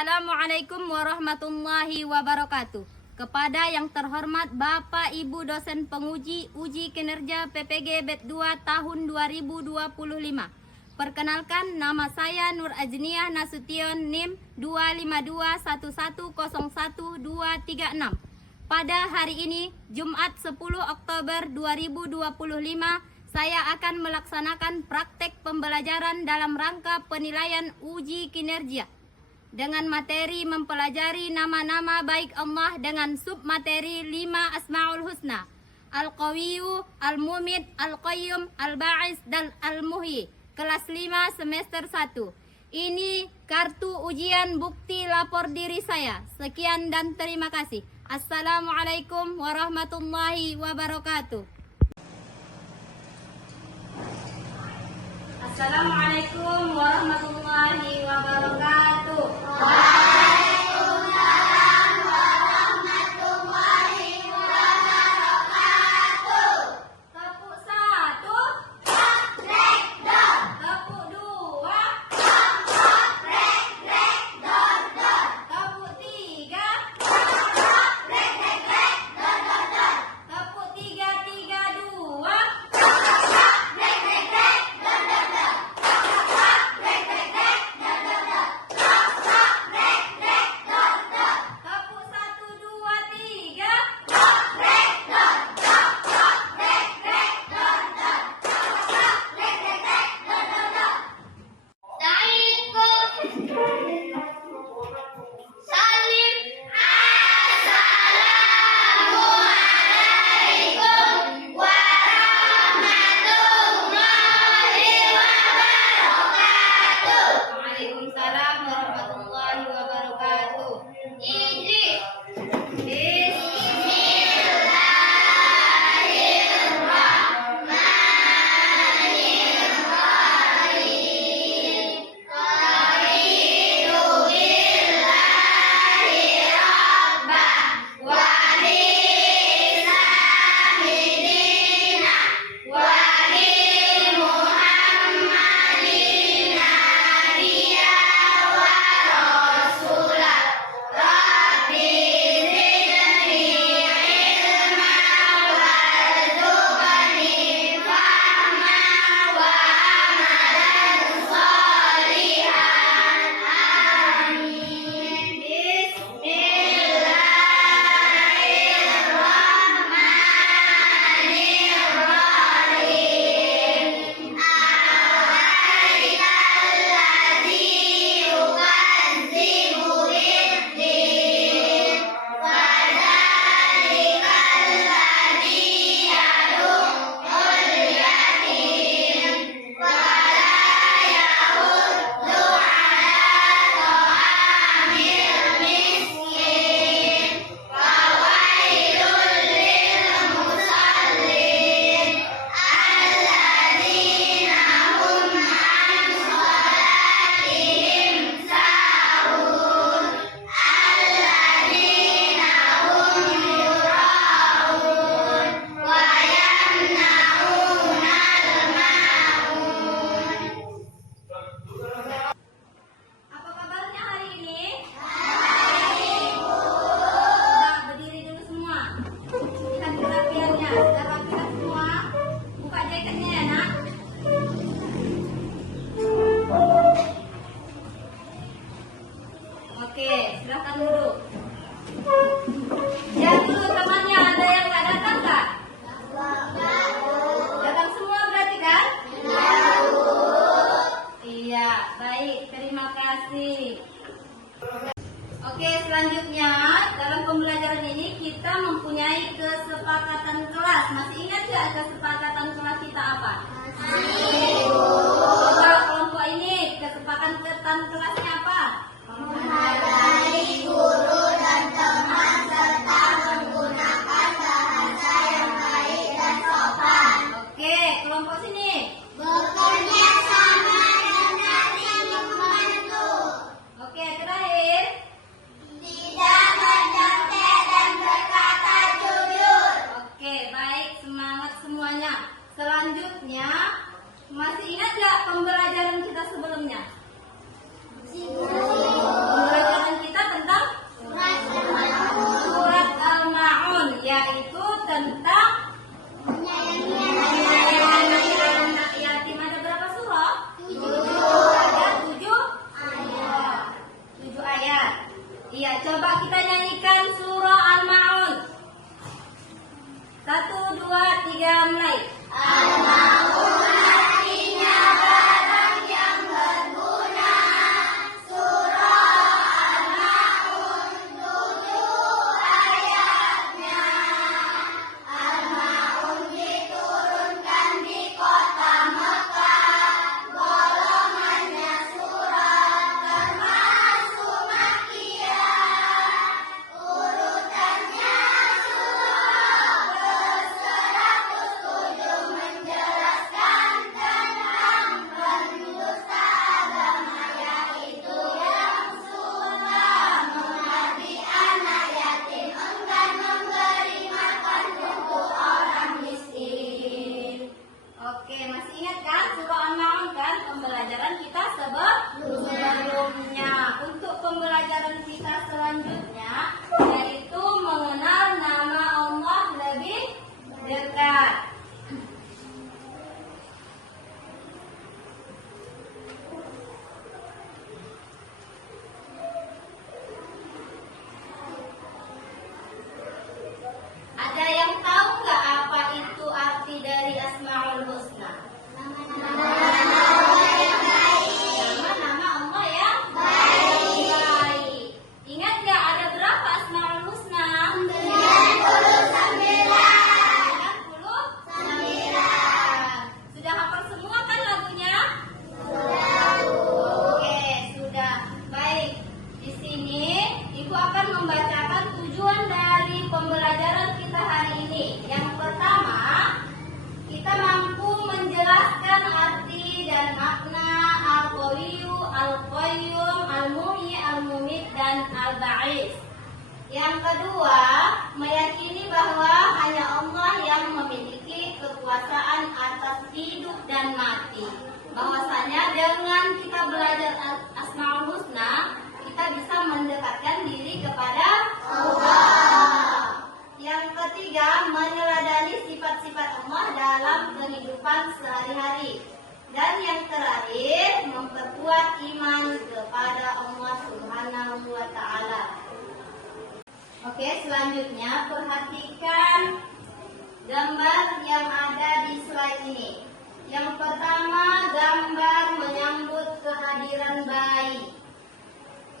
Assalamualaikum warahmatullahi wabarakatuh. Kepada yang terhormat Bapak Ibu dosen penguji uji kinerja PPG BED 2 tahun 2025. Perkenalkan, nama saya Nur Ajniah Nasution, NIM 25211011236. Pada hari ini, Jumat 10 Oktober 2025, saya akan melaksanakan praktek pembelajaran dalam rangka penilaian uji kinerja dengan materi mempelajari nama-nama baik Allah dengan submateri 5 Asmaul Husna: Al-Qawiyyu, Al-Mumit, Al-Qayyum, Al-Ba'is, dan Al-Muhyi, kelas 5 semester 1. Ini kartu ujian bukti lapor diri saya. Sekian dan terima kasih. Assalamualaikum warahmatullahi wabarakatuh. Assalamualaikum warahmatullahi wabarakatuh. Waalaikumsalam warahmatullahi wabarakatuh. Tepuk 1, rek dor. Tepuk 2, rek dor dor. Tepuk 3, rek dor dor dor. Tepuk 3 2. Rek dor dor dor. kesepakatan kelas kita apa? Coba kelompok ini kesepakatan kelasnya apa? Menghargai guru dan teman serta menggunakan bahasa yang baik dan sopan. Oke, kelompok sini. Bekerja sama dan saling membantu. Oke, terakhir. Tidak mencontek dan berkata jujur. Oke, baik, semangat semuanya. Selanjutnya, masih ingat gak pembelajaran kita sebelumnya? Pembelajaran kita tentang surat Al-Ma'un, yaitu tentang anak yatim. Ada berapa surah? 7. Ada 7 ayat. Iya, coba kita nyanyikan surah Al-Ma'un. 1, 2, 3, mulai. Al-Ma'un artinya barang yang berguna. Surah Al-Ma'un 7 ayatnya. Al-Ma'un diturunkan di kota Mekah. Golongannya surat termasuk Makkiyah. Urutannya surah ke-107 menjelaskan tentang pendusta agama, yaitu yang suka menghabis anak yatim, enggan memberi makan untuk orang miskin. Oke, masih ingat kan surah Al-Ma'un kan pembelajaran kita sebelumnya. Untuk pembelajaran kita selanjutnya yaitu mengenal nama Allah lebih dekat. Ada yang tahu nggak apa itu arti dari Asmaul Husna? Nama-nama Allah yang baik. Ingat nggak ada berapa Asmaul Husna? 99. Sudah hafal semua kan lagunya? Oke, sudah. Baik. Di sini Ibu akan membacakan tujuan dari pembelajaran kita hari ini. Yang pertama, kita mampu menjelaskan arti dan makna Al-Qawiyyu, Al-Qayyum, Al-Muhyi, Al-Mumit, dan Al-Ba'is. Yang kedua, meyakini bahwa hanya Allah yang memiliki kekuasaan atas hidup dan mati. Bahwasanya dengan kita belajar Asmaul Husna, kita bisa mendekatkan diri kepada Allah. Yang ketiga, meneladani sifat-sifat Allah dalam kehidupan sehari-hari. Dan yang terakhir, memperkuat iman kepada Allah Subhanahu wa Ta'ala. Oke, selanjutnya perhatikan gambar yang ada di slide ini. Yang pertama, gambar menyambut kehadiran bayi.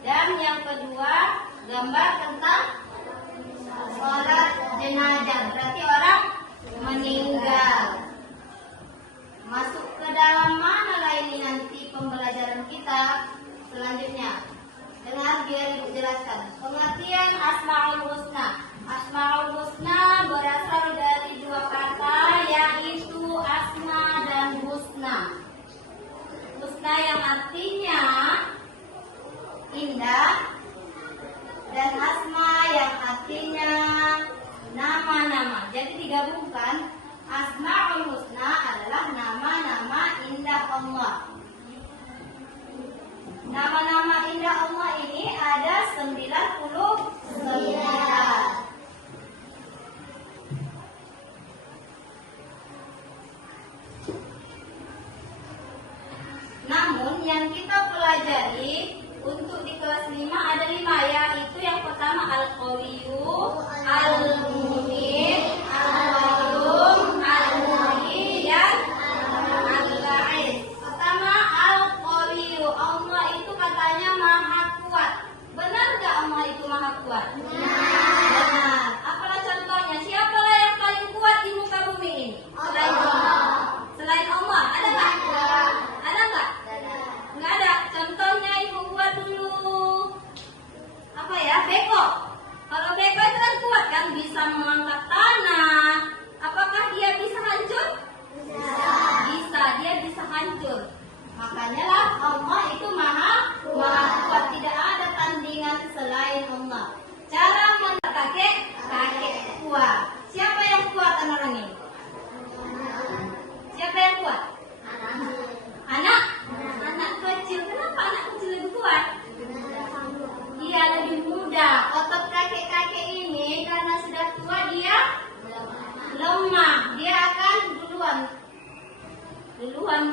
Dan yang kedua, gambar tentang sholat jenazah, berarti orang meninggal. Masuk ke dalam mana lagi nanti pembelajaran kita selanjutnya? Dengar biar Ibu jelaskan. Pengertian Asmaul Husna. Asmaul Husna berasal dari dua kata, yaitu asma dan husna. Husna yang artinya indah, dan asma yang artinya nama-nama. Jadi digabungkan, Asmaul Husna adalah nama-nama indah Allah. Nama-nama indah Allah ini ada 99. Namun yang kita pelajari untuk di kelas 5 ada 5, yaitu yang pertama Al-Qawiyyu, Al-Mumin, Al-Qayyum, Al-Muhyi, dan Al-Ba'is. Pertama Al-Qawiyyu, Allah itu katanya maha kuat. Benar nggak Allah itu maha kuat? Benar. Apalah contohnya? Siapalah yang paling kuat di muka bumi ini? Selain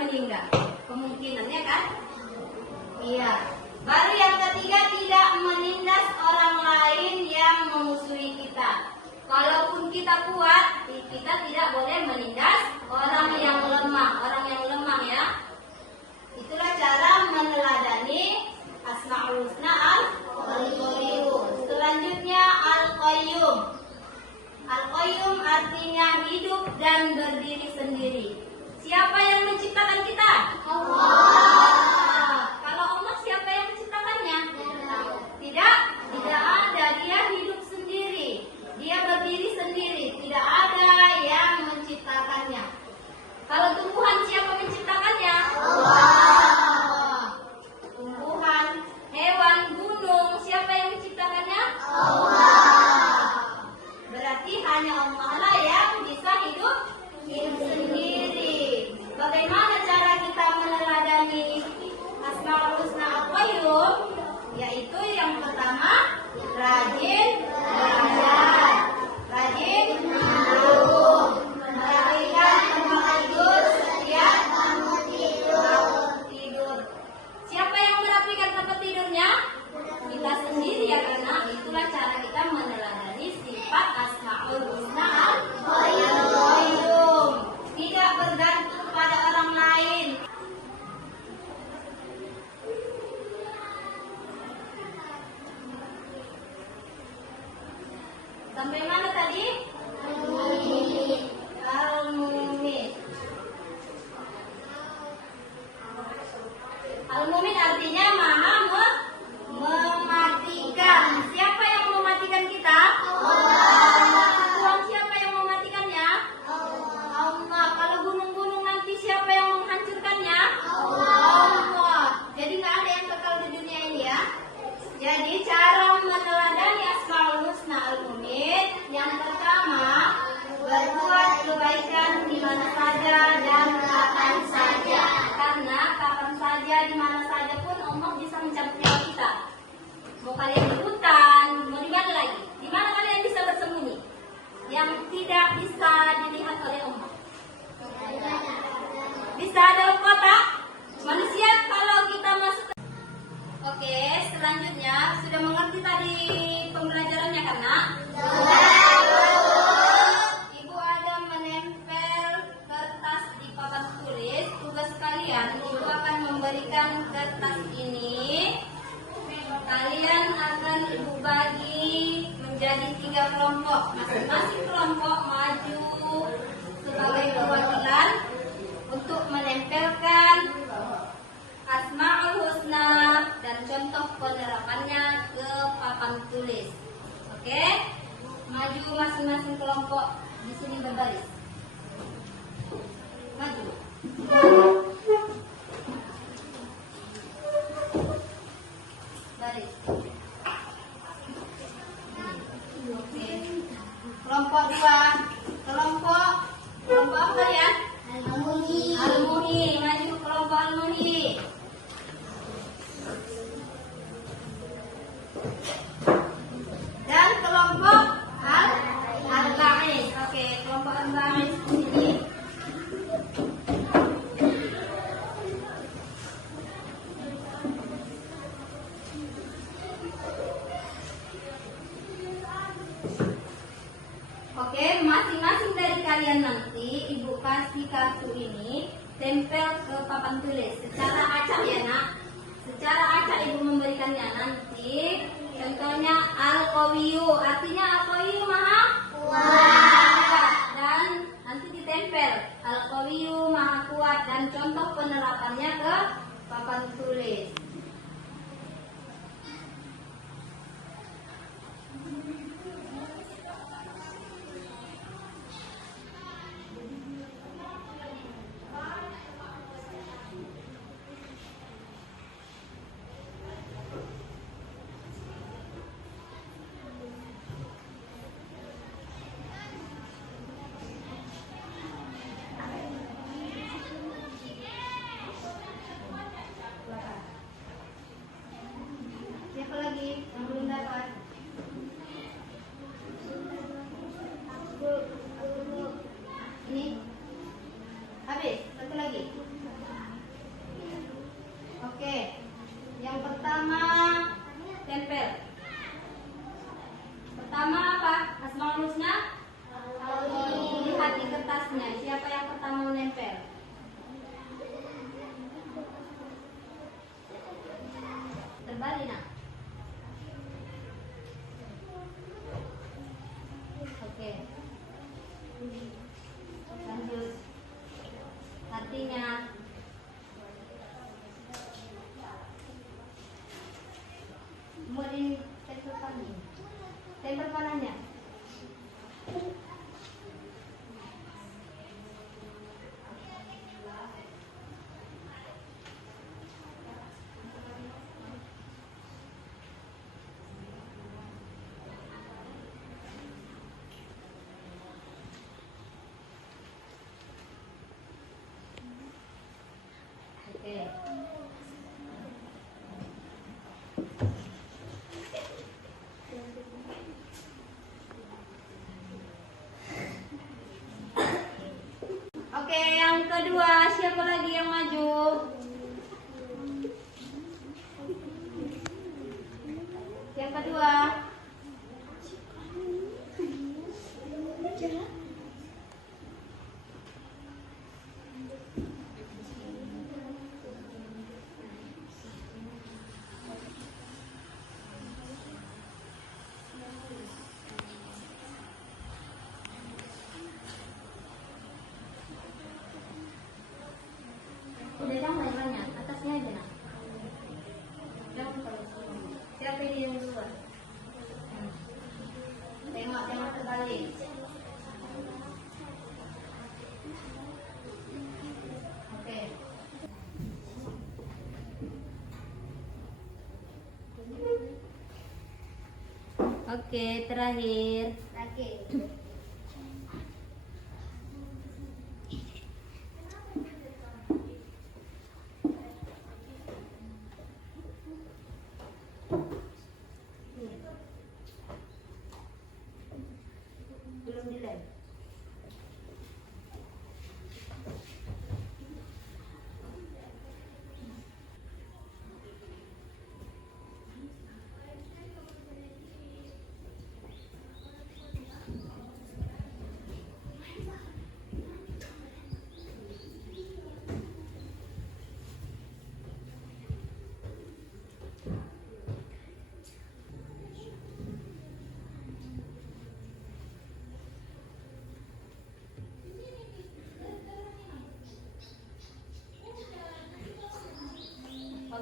meninggal. Kemungkinannya kan? Iya. Baru yang ketiga, tidak menindas orang lain yang memusuhi kita. Kalaupun kita kuat, kita tidak boleh menindas orang yang lemah ya. Itulah cara meneladani Asmaul Husna Al-Qayyum. Selanjutnya Al-Qayyum. Al-Qayyum artinya hidup dan berdiri sendiri. Siapa yang menciptakan kita? Allah. Kalau Allah, siapa yang menciptakannya? Tidak ada. Dia hidup sendiri. Dia berdiri sendiri. Tidak ada yang menciptakannya. Kalau tumbuhan, siapa menciptakannya? Allah. Tumbuhan, hewan, gunung, siapa yang menciptakannya? Allah. Berarti hanya Allah lah yang bisa hidup sendiri. Bagaimana cara kita meneladani Asmaul Husna Al-Qayyum? Yaitu yang pertama, rajin belajar, rajin menabung, merapikan tempat tidur setiap bangun tidur. Siapa yang merapikan tempat tidurnya? Kita sendiri ya, karena itulah cara kita meneladani sifat Asmaul Husna Al-Qayyum. Tidak bergantung pada orang lain. Sampai mana tadi? Al-Mumin. Al-Mumin artinya maha mematikan. Siapa yang mematikan kita? Allah. Tuhan siapa yang mematikannya? Allah. Kalau gunung-gunung nanti siapa yang menghancurkannya? Allah. Jadi nggak ada yang kekal di dunia ini ya. Jadi cara meneladani Asmaul Husna Al-Mumin, yang pertama, berbuat kebaikan di mana saja dan kapan saja. Karena kapan saja, di mana saja pun Allah bisa mencabut nyawa kita. Mau kalian di hutan, mau di mana lagi? Di mana kalian bisa bersembunyi? Yang tidak bisa dilihat oleh Allah. Bisa dalam kota? Manusia kalau kita masuk. Oke, selanjutnya sudah mengerti tadi pembelajarannya kan, Nak? Ibu ada menempel kertas di papan tulis. Tugas kalian, Ibu akan memberikan kertas ini. Kalian akan Ibu bagi menjadi 3 kelompok. Masing-masing kelompok maju sebagai perwakilan untuk menempelkan Asmaul Husna dan contoh penerapannya ke papan tulis. Oke? Maju masing-masing kelompok di sini berbaris. Maju. Baris. Oke. Kelompok 2. Kelompok apa ya? Al-Muhi. Maju kelompok Al-Muhi. Dan kelompok Al-Ba'is. Oke, kelompok Al-Ba'is di sini. Oke, masing-masing dari kalian nanti Ibu kasih kartu ini tempel ke papan tulis secara acak ya, Nak. Secara acak Ibu memberikannya nanti. Contohnya Al-Qawiyyu, artinya Al-Qawiyyu maha kuat. Dan nanti ditempel Al-Qawiyyu maha kuat dan contoh penerapannya ke papan tulis. Siapa lagi yang belum dapat? Ini habis, satu lagi. kedua, siapa lagi yang maju? Yang kedua. Udah dong layangannya, atasnya aja nak. Siapa ini yang duluan? Tengok terbalik. Oke. Oke, terakhir. Belum dilem.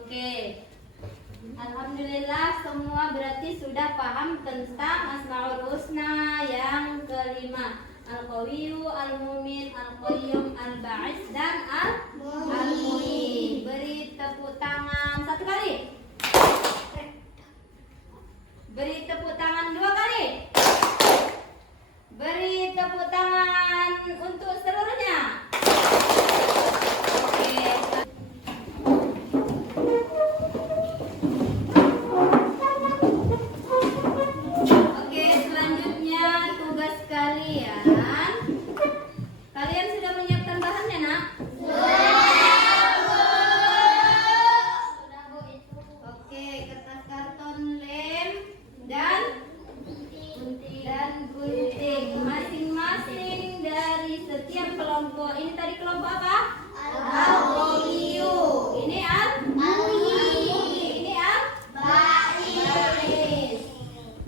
Oke. Alhamdulillah semua berarti sudah paham tentang Asmaul Husna yang kelima. Al-Qawiyyu, Al-Mumin, Al-Qayyum, Al-Ba'is dan Al-Mu'in. Beri tepuk tangan satu kali. Beri tepuk tangan dua kali. Beri tepuk tangan untuk seluruhnya. Oke. Oke, selanjutnya tugas kalian. Kalian sudah menyiapkan bahannya, nak? Sudah, Bu. Oke, kertas karton, lem, dan gunting. Masing-masing dari setiap kelompok. Ini tadi kelompok apa? Al-Qawiyyu. Ini Ini Ba'is.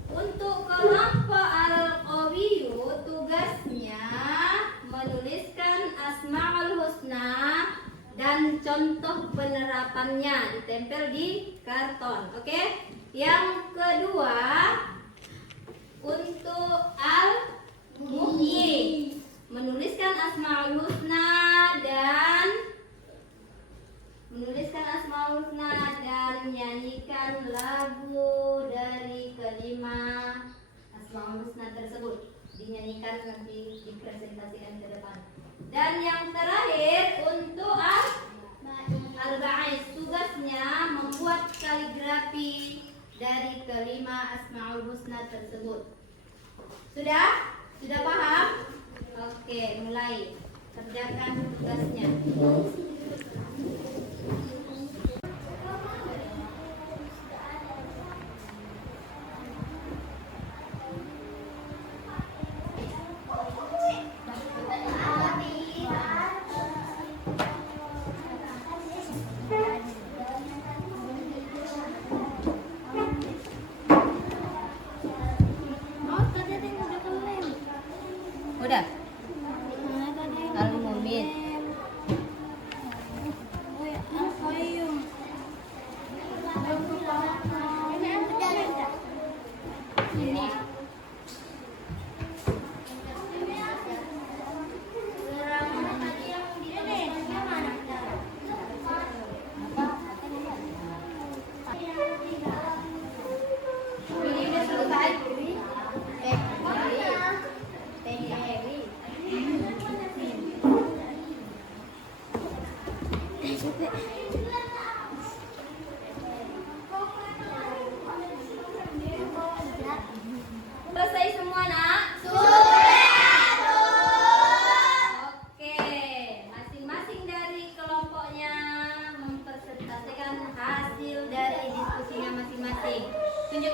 Untuk kelompok Al-Qawiyyu tugasnya menuliskan Asmaul Husna dan contoh penerapannya ditempel di karton. Oke? Yang kedua, untuk Al-Mu'in menuliskan Asmaul Husna dan nyanyikan lagu dari kelima Asmaul Husna tersebut. Dinyanyikan nanti dipresentasikan ke depan. Dan yang terakhir untuk Al-Ba'is tugasnya membuat kaligrafi dari kelima Asmaul Husna tersebut. Sudah? Sudah paham? Oke, mulai. Kerjakan tugasnya. Udah? Al-Mumin.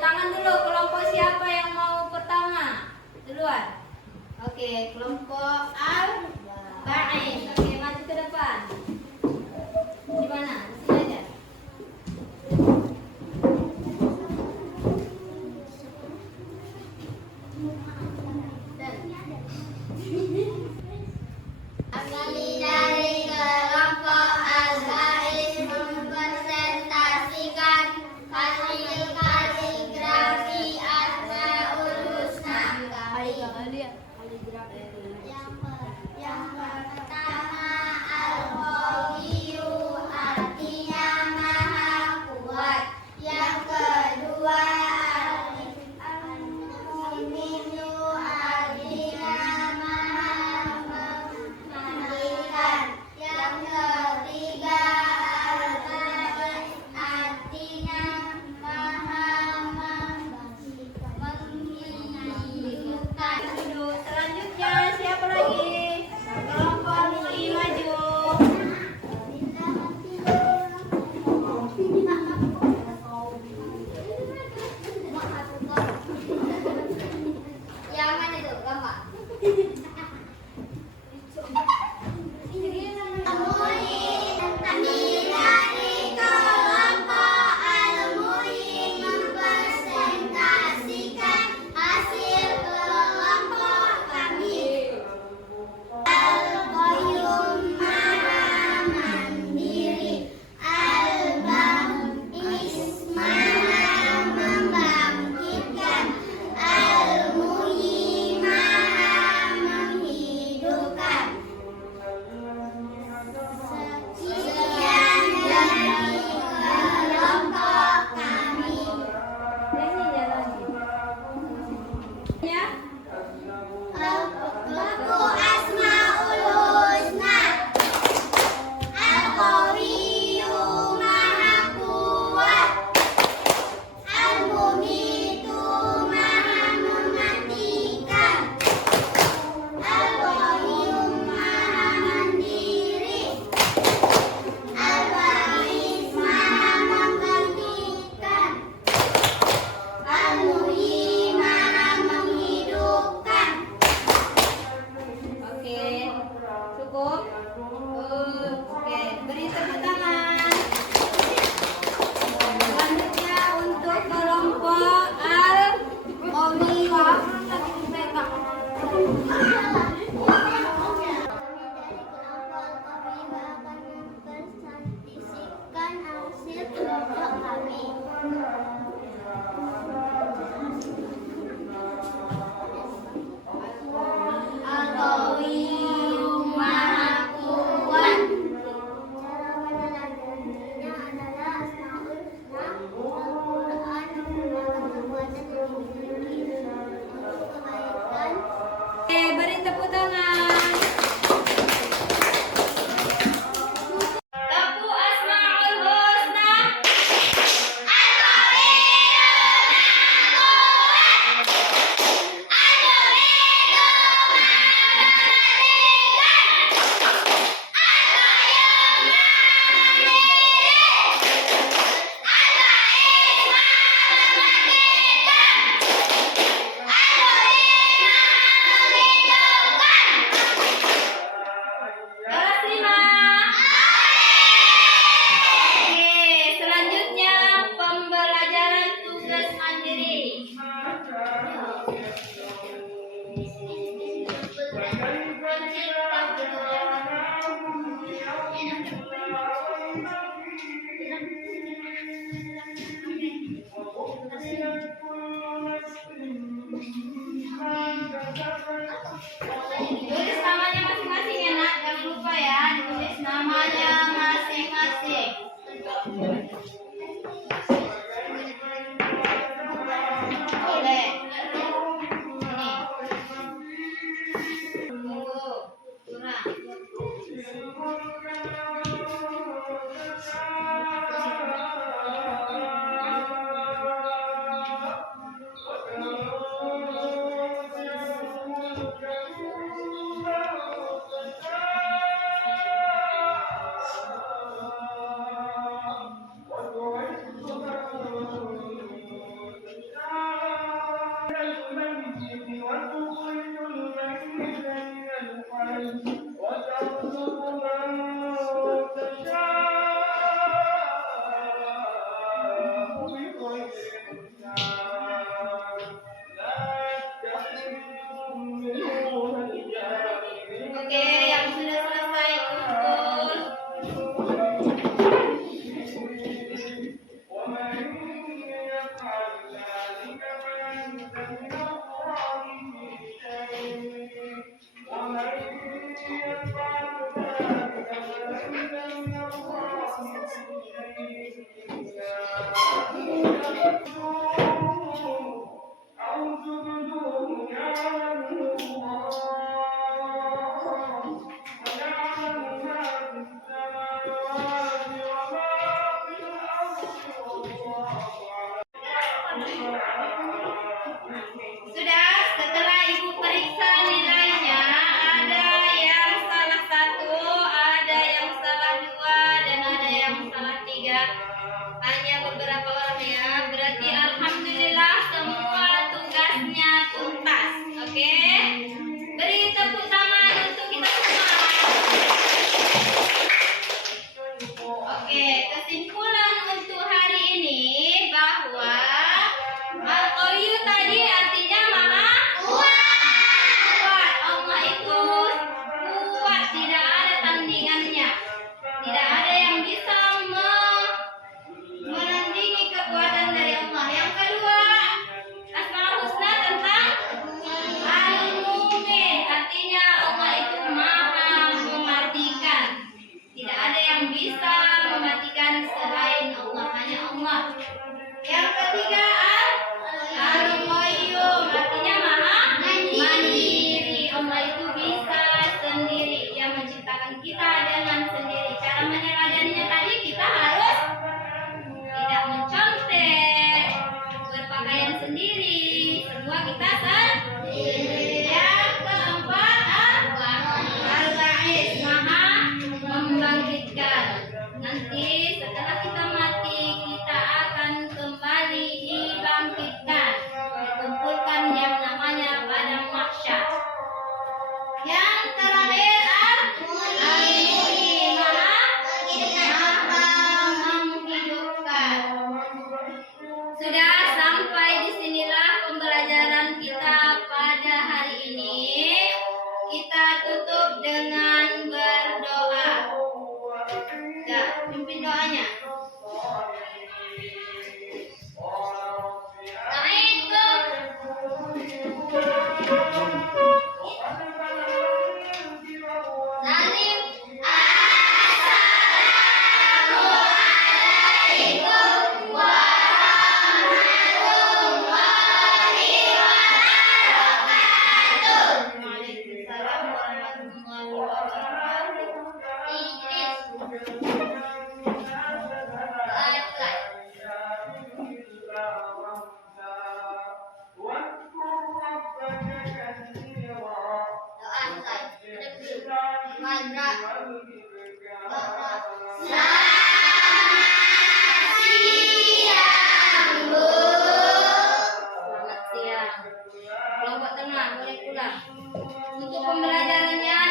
tangan dulu, kelompok siapa yang mau pertama? Duluan. Oke, kelompok Al-Ba'in. Oke, maju ke depan. Di mana? Di sini aja. Kami dari kelompok Al-Ba'in mempresentasikan kaligrafi Asmaul Husna. Yang pertama Al-Qawiyyu artinya maha kuat. Yang kedua Al-Mu'minu artinya maha memandirikan. Yang ketiga Al-Ba'is artinya maha menghidupkan. Selanjutnya siapa lagi? Kelompok Nuri maju. Yang mana itu? Gampang. Kami dari kelompok Al-Mu'in mempresentasikan hasil kelompok kami. Al-Qayyum maha mandiri, Al-Ba'is maha membangkitkan, Al-Muhyi maha menghidupkan. Sekian dari kelompok kami. Ya. Kelompok Asmaul Husna. Al-Qawiyyu maha kuat, Al-Mumitu maha mematikan, Al-Qayyum maha mandiri, Al-Ba'is maha membangkitkan, Al-Muhyi maha menghidupkan. Oke. Cukup? Oke, beri tepuk tangan. Selanjutnya untuk kelompok Al-Qawiyyu. Mempresentasikan hasil kelompok kami. Al-Qawiyyu maha kuat. Cara meneladaninya adalah Asmaul Husna. Al-Quran menggunakan kekuatan yang dimiliki untuk kebaikan. Oke, beri tepuk tangan. Tepuk Asmaul Husna. Kelas 5. Oke, selanjutnya pembelajaran tugas mandiri. Tulis namanya masing-masing ya, Nak. Jangan lupa ya, ditulis namanya masing-masing. Boleh. Ini. Tunggu. Kurang. bisa mematikan selain Allah, hanya Allah. Yang ketiga Al-Qayyum, artinya maha mandiri. Allah itu bisa sendiri, Dia menciptakan kita dengan sendiri. Cara meneladaninya tadi kita harus tidak mencontek, berpakaian sendiri, semua kita sendiri. Yang keempat Al-Ba'is, maha membangkitkan. Nanti setelah kita mati kita akan kembali dibangkitkan, dikumpulkan yang namanya padang mahsyar. Yang terakhir Al-Muhyi, maha menghidupkan. Sudah sampai disinilah pembelajaran kita pada hari ini. Kita tutup dengan berdoa. Ya, pimpin doanya. Salim. Assalamualaikum warahmatullahi wabarakatuh. Waalaikumsalam warahmatullahi wabarakatuh. Idris. Selamat siang, Bu. Kelompok tengah boleh pulang. Untuk pembelajarannya